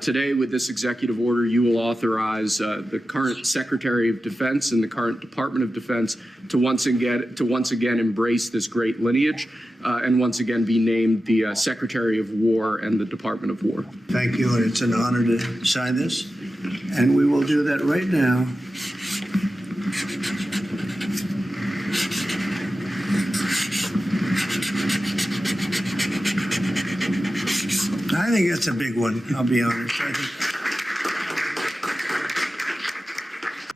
Today, with this executive order, you will authorize the current Secretary of Defense and the current Department of Defense to once again embrace this great lineage and once again be named the Secretary of War and the Department of War. Thank you, and it's an honor to sign this, and we will do that right now. I think that's a big one, I'll be honest.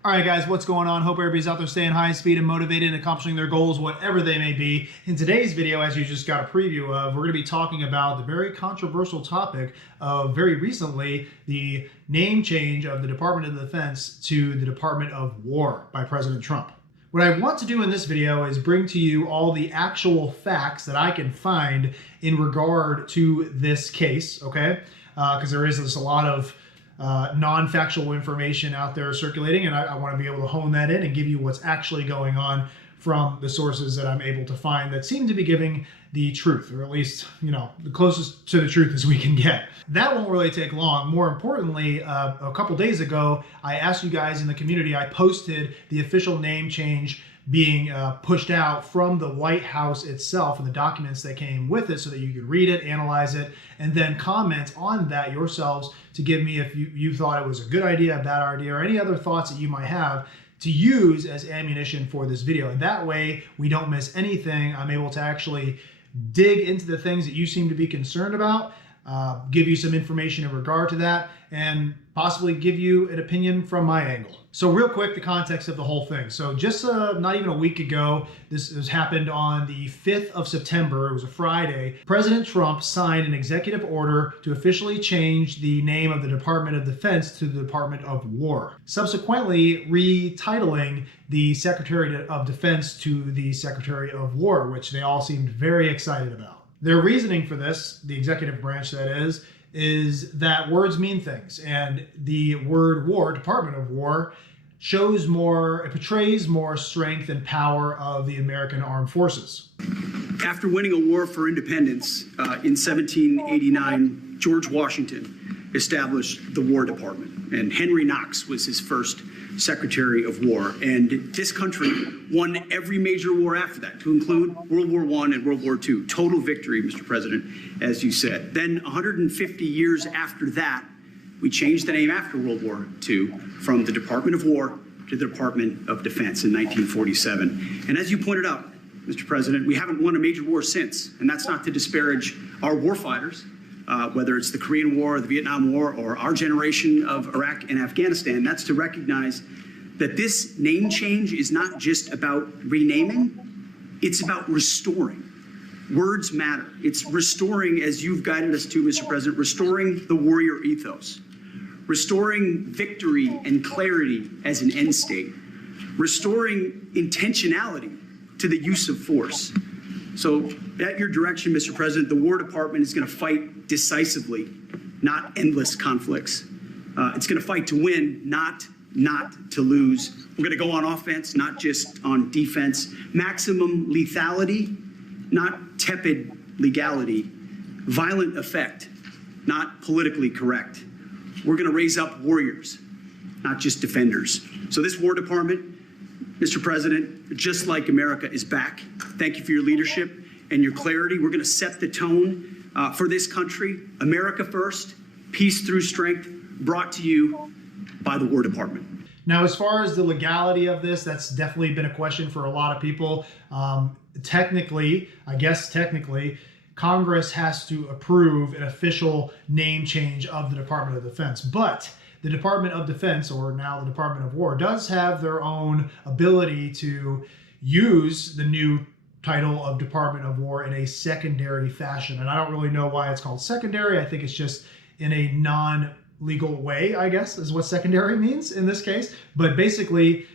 All right, guys, what's going on? Hope everybody's out there staying high speed and motivated and accomplishing their goals, whatever they may be. In today's video, as you just got a preview of, we're going to be talking about the very controversial topic of very recently the name change of the Department of Defense to the Department of War by President Trump. What I want to do in this video is bring to you all the actual facts that I can find in regard to this case, okay? Because there is just a lot of non-factual information out there circulating, and I want to be able to hone that in and give you what's actually going on from the sources that I'm able to find that seem to be giving the truth, or at least, you know, the closest to the truth as we can get. That won't really take long. More importantly, a couple days ago, I asked you guys in the community, I posted the official name change being pushed out from the White House itself and the documents that came with it so that you could read it, analyze it, and then comment on that yourselves to give me if you thought it was a good idea, a bad idea, or any other thoughts that you might have to use as ammunition for this video. And that way we don't miss anything. I'm able to actually dig into the things that you seem to be concerned about, give you some information in regard to that, and possibly give you an opinion from my angle. So real quick, the context of the whole thing. So just not even a week ago, this happened on the 5th of September, it was a Friday, President Trump signed an executive order to officially change the name of the Department of Defense to the Department of War, subsequently retitling the Secretary of Defense to the Secretary of War, which they all seemed very excited about. Their reasoning for this, the executive branch that is that words mean things, and the word war, Department of War, shows more, it portrays more strength and power of the American armed forces. After winning a war for independence in 1789, George Washington established the War Department, and Henry Knox was his first Secretary of War. And this country won every major war after that, to include World War I and World War II. Total victory, Mr. President, as you said. Then 150 years after that, we changed the name after World War II from the Department of War to the Department of Defense in 1947. And as you pointed out, Mr. President, we haven't won a major war since. And that's not to disparage our warfighters, whether it's the Korean War, the Vietnam War, or our generation of Iraq and Afghanistan. That's to recognize that this name change is not just about renaming, it's about restoring. Words matter. It's restoring, as you've guided us to, Mr. President, restoring the warrior ethos, restoring victory and clarity as an end state, restoring intentionality to the use of force. So at your direction, Mr. President, the War Department is going to fight decisively, not endless conflicts. It's going to fight to win, not to lose. We're going to go on offense, not just on defense. Maximum lethality, not tepid legality. Violent effect, not politically correct. We're going to raise up warriors, not just defenders. So this War Department, Mr. President, just like America, is back. Thank you for your leadership and your clarity. We're going to set the tone for this country. America first, peace through strength, brought to you by the War Department. Now, as far as the legality of this, that's definitely been a question for a lot of people. Technically, Congress has to approve an official name change of the Department of Defense. But the Department of Defense, or now the Department of War, does have their own ability to use the new title of Department of War in a secondary fashion. And I don't really know why it's called secondary. I think it's just in a non-legal way, I guess, is what secondary means in this case. But basically,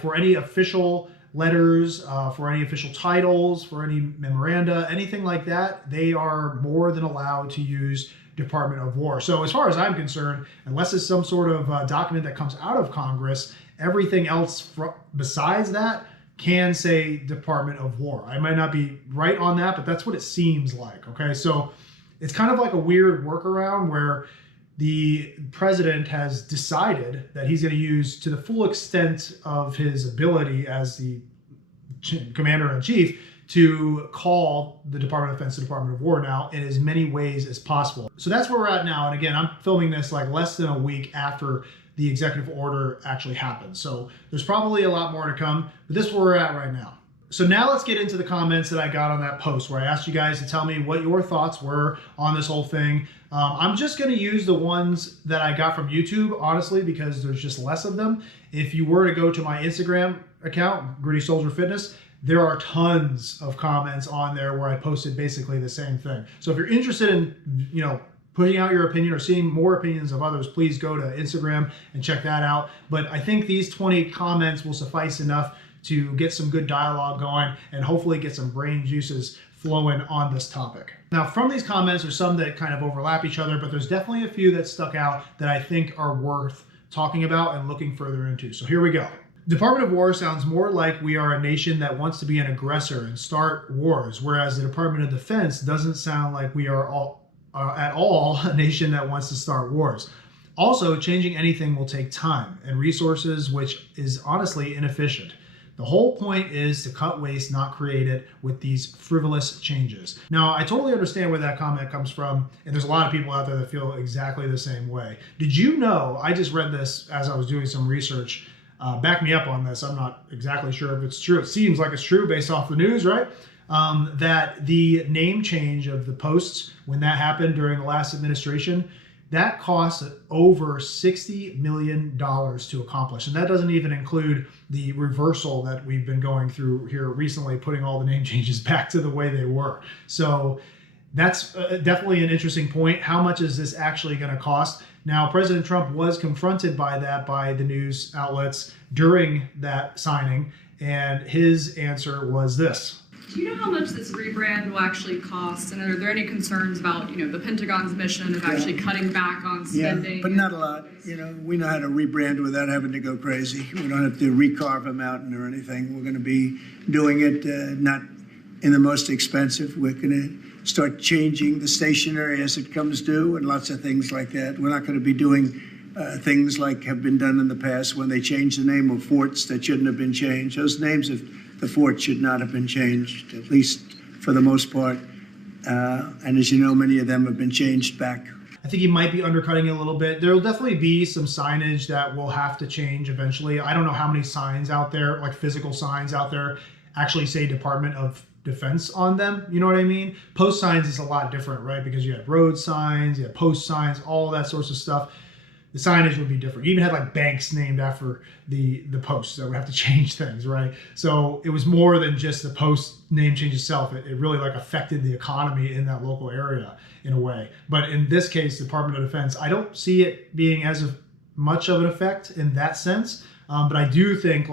for any official letters, for any official titles, for any memoranda, anything like that, they are more than allowed to use Department of War. So as far as I'm concerned, unless it's some sort of document that comes out of Congress, everything else besides that can say Department of War. I might not be right on that, but that's what it seems like, okay? So it's kind of like a weird workaround where the president has decided that he's going to use to the full extent of his ability as the commander-in-chief to call the Department of Defense the Department of War now in as many ways as possible. So that's where we're at now. And again, I'm filming this like less than a week after the executive order actually happened. So there's probably a lot more to come, but this is where we're at right now. So now let's get into the comments that I got on that post where I asked you guys to tell me what your thoughts were on this whole thing. I'm just going to use the ones that I got from YouTube, honestly, because there's just less of them. If you were to go to my Instagram account, Gritty Soldier Fitness, there are tons of comments on there where I posted basically the same thing. So if you're interested in, putting out your opinion or seeing more opinions of others, please go to Instagram and check that out. But I think these 20 comments will suffice enough to get some good dialogue going and hopefully get some brain juices flowing on this topic. Now, from these comments, there's some that kind of overlap each other, but there's definitely a few that stuck out that I think are worth talking about and looking further into. So here we go. Department of War sounds more like we are a nation that wants to be an aggressor and start wars, whereas the Department of Defense doesn't sound like we are at all a nation that wants to start wars. Also, changing anything will take time and resources, which is honestly inefficient. The whole point is to cut waste, not create it with these frivolous changes. Now, I totally understand where that comment comes from, and there's a lot of people out there that feel exactly the same way. Did you know, I just read this as I was doing some research, back me up on this, I'm not exactly sure if it's true. It seems like it's true based off the news, right? That the name change of the posts, when that happened during the last administration, that cost over $60 million to accomplish. And that doesn't even include the reversal that we've been going through here recently, putting all the name changes back to the way they were. So that's definitely an interesting point. How much is this actually going to cost? Now, President Trump was confronted by that by the news outlets during that signing, and his answer was this. Do you know how much this rebrand will actually cost? And are there any concerns about, the Pentagon's mission of actually cutting back on spending? Yeah, but not a lot. We know how to rebrand without having to go crazy. We don't have to recarve a mountain or anything. We're going to be doing it not in the most expensive. We're going to start changing the stationery as it comes due and lots of things like that. We're not going to be doing things like have been done in the past when they changed the name of forts that shouldn't have been changed. Those names of the fort should not have been changed, at least for the most part. And as you know, many of them have been changed back. I think he might be undercutting it a little bit. There will definitely be some signage that will have to change eventually. I don't know how many signs out there, like physical signs out there, actually say Department of Defense on them. You know what I mean? Post signs is a lot different, right? Because you have road signs, you have post signs, all that sorts of stuff. The signage would be different. You even had like banks named after the posts that would have to change things, right? So it was more than just the post name change itself. It really like affected the economy in that local area in a way. But in this case, Department of Defense, I don't see it being as much of an effect in that sense. But I do think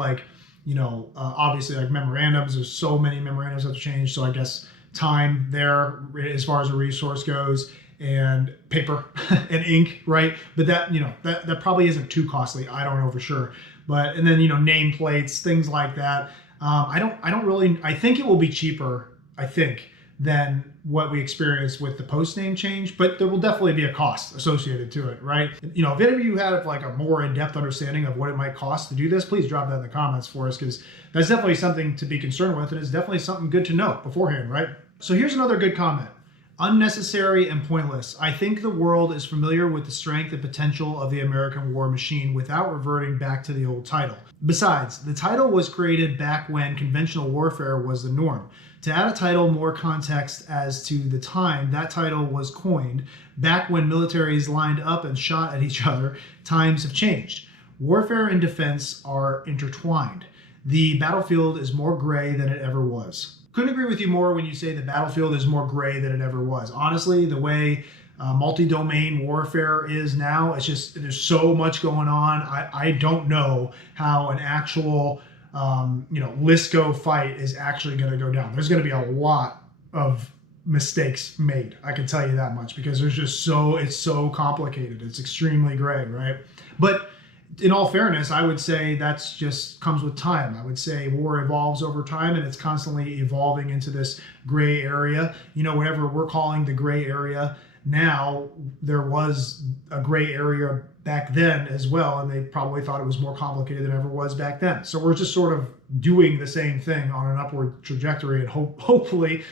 obviously like memorandums, there's so many memorandums that have changed. So I guess time there as far as a resource goes, and paper and ink, right? But that, that probably isn't too costly. I don't know for sure. But, and then, nameplates, things like that. I think it will be cheaper, than what we experienced with the post name change, but there will definitely be a cost associated to it, right? If any of you have like a more in-depth understanding of what it might cost to do this, please drop that in the comments for us, because that's definitely something to be concerned with, and it's definitely something good to know beforehand, right? So here's another good comment. Unnecessary and pointless. I think the world is familiar with the strength and potential of the American war machine without reverting back to the old title. Besides, the title was created back when conventional warfare was the norm. To add a title, more context as to the time that title was coined, back when militaries lined up and shot at each other, times have changed. Warfare and defense are intertwined. The battlefield is more gray than it ever was. Couldn't agree with you more when you say the battlefield is more gray than it ever was. Honestly, the way multi-domain warfare is now, it's just, there's so much going on. I don't know how an actual, LISCO fight is actually going to go down. There's going to be a lot of mistakes made. I can tell you that much, because it's so complicated. It's extremely gray, right? But in all fairness, I would say that's just comes with time. I would say war evolves over time, and it's constantly evolving into this gray area. Whatever we're calling the gray area Now, there was a gray area back then as well, and they probably thought it was more complicated than ever was back then. So we're just sort of doing the same thing on an upward trajectory, and hopefully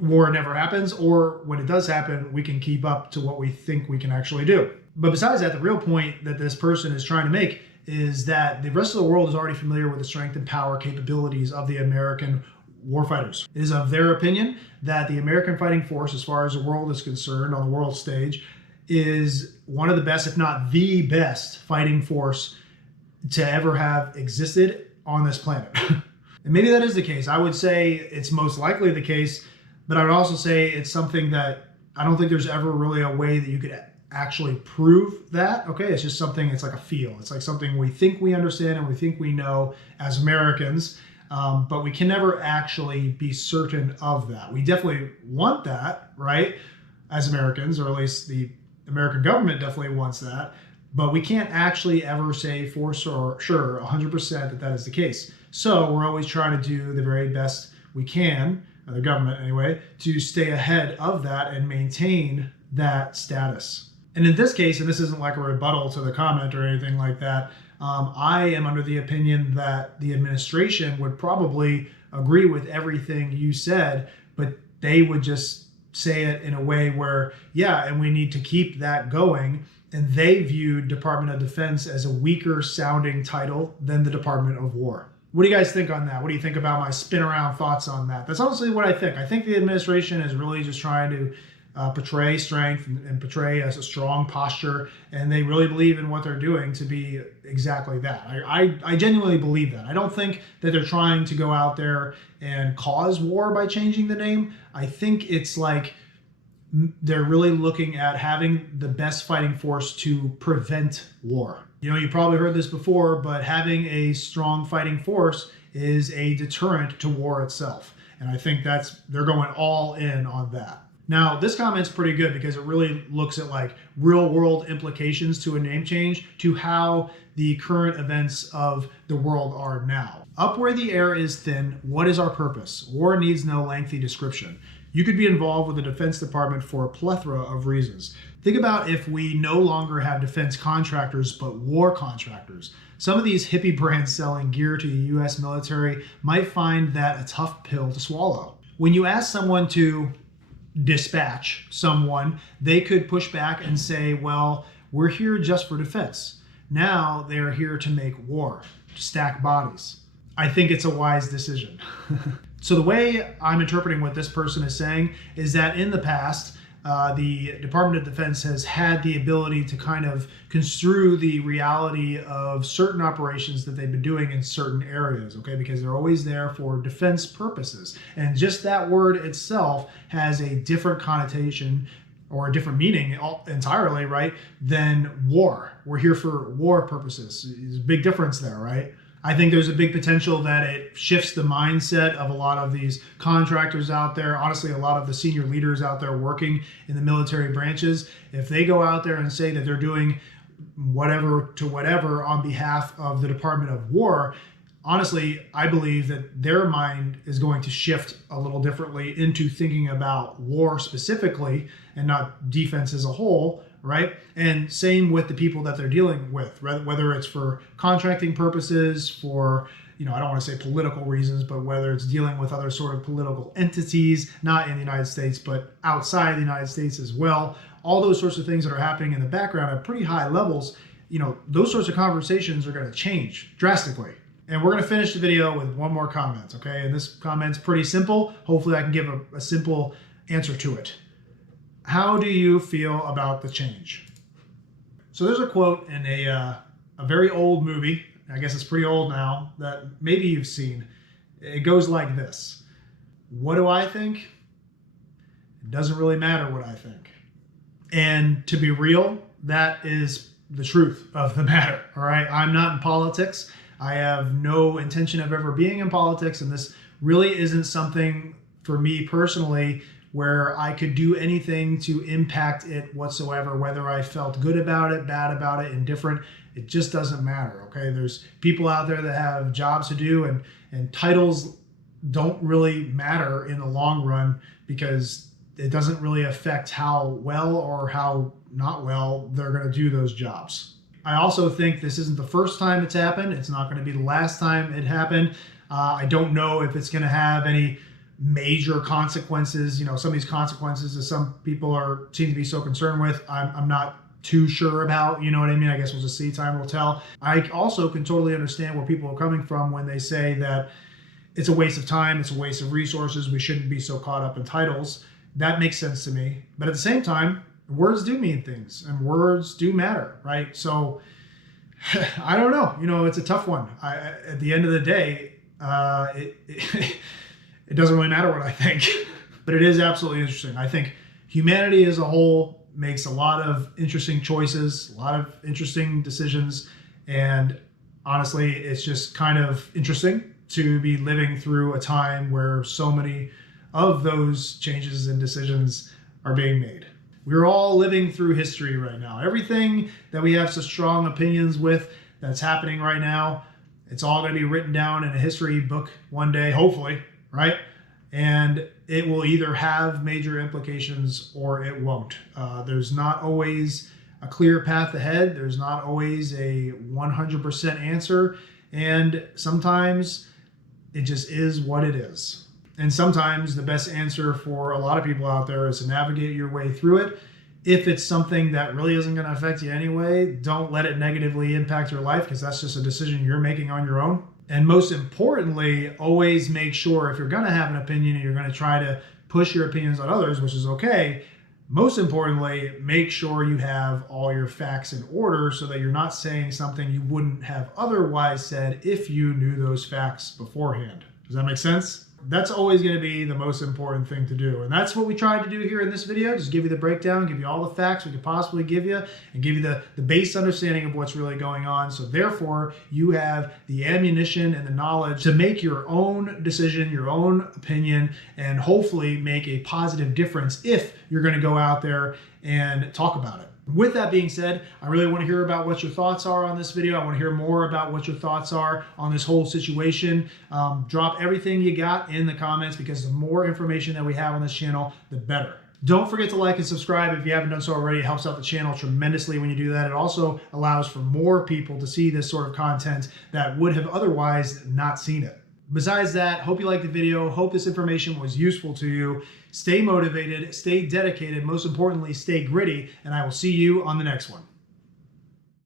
war never happens, or when it does happen, we can keep up to what we think we can actually do. But besides that, the real point that this person is trying to make is that the rest of the world is already familiar with the strength and power capabilities of the American warfighters. It is of their opinion that the American fighting force, as far as the world is concerned on the world stage, is one of the best, if not the best, fighting force to ever have existed on this planet. And maybe that is the case. I would say it's most likely the case, but I would also say it's something that I don't think there's ever really a way that you could actually prove that. Okay, it's just something, it's like a feel. It's like something we think we understand and we think we know as Americans. But we can never actually be certain of that. We definitely want that, right, as Americans, or at least the American government definitely wants that. But we can't actually ever say for sure 100% that that is the case. So we're always trying to do the very best we can, the government anyway, to stay ahead of that and maintain that status. And in this case, and this isn't like a rebuttal to the comment or anything like that, I am under the opinion that the administration would probably agree with everything you said, but they would just say it in a way where, yeah, and we need to keep that going. And they viewed Department of Defense as a weaker sounding title than the Department of War. What do you guys think on that? What do you think about my spin around thoughts on that? That's honestly what I think. I think the administration is really just trying to portray strength and portray as a strong posture, and they really believe in what they're doing to be exactly that. I genuinely believe that. I don't think that they're trying to go out there and cause war by changing the name. I think it's like they're really looking at having the best fighting force to prevent war. You know, you probably heard this before, but having a strong fighting force is a deterrent to war itself. And I think they're going all in on that. Now, this comment's pretty good because it really looks at like real world implications to a name change to how the current events of the world are now. Up where the air is thin, what is our purpose? War needs no lengthy description. You could be involved with the Defense Department for a plethora of reasons. Think about if we no longer have defense contractors, but war contractors. Some of these hippie brands selling gear to the US military might find that a tough pill to swallow. When you ask someone to dispatch someone, they could push back and say, well, we're here just for defense. Now they're here to make war, to stack bodies. I think it's a wise decision. So the way I'm interpreting what this person is saying is that in the past, the Department of Defense has had the ability to kind of construe the reality of certain operations that they've been doing in certain areas, okay? Because they're always there for defense purposes. And just that word itself has a different connotation or a different meaning entirely, right, than war. We're here for war purposes. There's a big difference there, right? I think there's a big potential that it shifts the mindset of a lot of these contractors out there. Honestly, a lot of the senior leaders out there working in the military branches, if they go out there and say that they're doing whatever to whatever on behalf of the Department of War, honestly, I believe that their mind is going to shift a little differently into thinking about war specifically and not defense as a whole, right? And same with the people that they're dealing with, whether it's for contracting purposes, for, I don't want to say political reasons, but whether it's dealing with other sort of political entities, not in the United States, but outside the United States as well. All those sorts of things that are happening in the background at pretty high levels, those sorts of conversations are going to change drastically. And we're going to finish the video with one more comment, okay? And this comment's pretty simple. Hopefully I can give a simple answer to it. How do you feel about the change? So there's a quote in a very old movie, I guess it's pretty old now, that maybe you've seen. It goes like this. What do I think? It doesn't really matter what I think. And to be real, that is the truth of the matter, all right? I'm not in politics. I have no intention of ever being in politics, and this really isn't something for me personally where I could do anything to impact it whatsoever, whether I felt good about it, bad about it, indifferent. It just doesn't matter, okay? There's people out there that have jobs to do, and titles don't really matter in the long run because it doesn't really affect how well or how not well they're going to do those jobs. I also think this isn't the first time it's happened. It's not going to be the last time it happened. I don't know if it's going to have any major consequences. You know, some of these consequences that some people seem to be so concerned with, I'm not too sure about, you know what I mean? I guess we'll just see, time will tell. I also can totally understand where people are coming from when they say that it's a waste of time, it's a waste of resources, we shouldn't be so caught up in titles. That makes sense to me. But at the same time, words do mean things and words do matter, right? So I don't know, you know, it's a tough one. At the end of the day, it doesn't really matter what I think, but it is absolutely interesting. I think humanity as a whole makes a lot of interesting choices, a lot of interesting decisions, and honestly, it's just kind of interesting to be living through a time where so many of those changes and decisions are being made. We're all living through history right now. Everything that we have such strong opinions with that's happening right now, it's all going to be written down in a history book one day, hopefully, right? And it will either have major implications or it won't. There's not always a clear path ahead. There's not always a 100% answer. And sometimes it just is what it is. And sometimes the best answer for a lot of people out there is to navigate your way through it. If it's something that really isn't going to affect you anyway, don't let it negatively impact your life, because that's just a decision you're making on your own. And most importantly, always make sure, if you're going to have an opinion and you're going to try to push your opinions on others, which is okay, most importantly, make sure you have all your facts in order so that you're not saying something you wouldn't have otherwise said if you knew those facts beforehand. Does that make sense? That's always going to be the most important thing to do. And that's what we tried to do here in this video, just give you the breakdown, give you all the facts we could possibly give you, and give you the base understanding of what's really going on. So therefore, you have the ammunition and the knowledge to make your own decision, your own opinion, and hopefully make a positive difference if you're going to go out there and talk about it. With that being said, I really want to hear about what your thoughts are on this video. I want to hear more about what your thoughts are on this whole situation. Drop everything you got in the comments, because the more information that we have on this channel, the better. Don't forget to like and subscribe if you haven't done so already. It helps out the channel tremendously when you do that. It also allows for more people to see this sort of content that would have otherwise not seen it. Besides that, hope you liked the video. Hope this information was useful to you. Stay motivated, stay dedicated, most importantly, stay gritty, and I will see you on the next one.